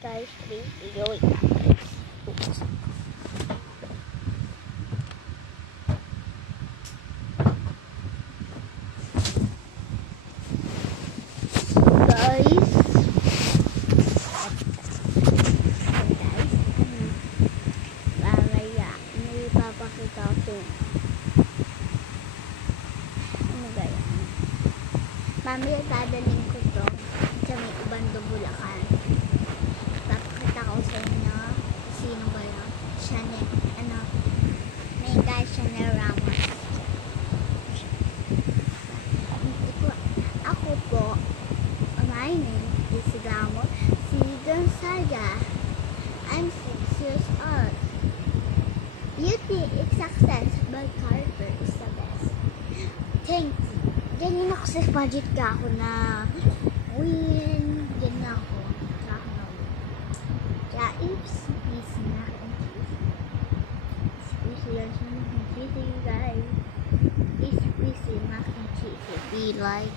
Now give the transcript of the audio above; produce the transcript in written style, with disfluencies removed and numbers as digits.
guys, today's video is oops. Guys, mamaya may ipapakita ko. Ano ba yan? Mamaya dadaling ko to sa may Ubando, Bulacan. Papakita ko sa inyo sino ba yun? Chanel, may guy Chanel Ramos. Ako po, my name is Ramos C. Gonzaga. I'm 6 years old. Beauty is success, but character is the best. Thank you. Ganyan ako sa budget ka ako na win. Ganyan ako. Kaya if mac and cheese. Squeezy lang siya mac and cheese, guys. Squeezy mac and cheese. If you like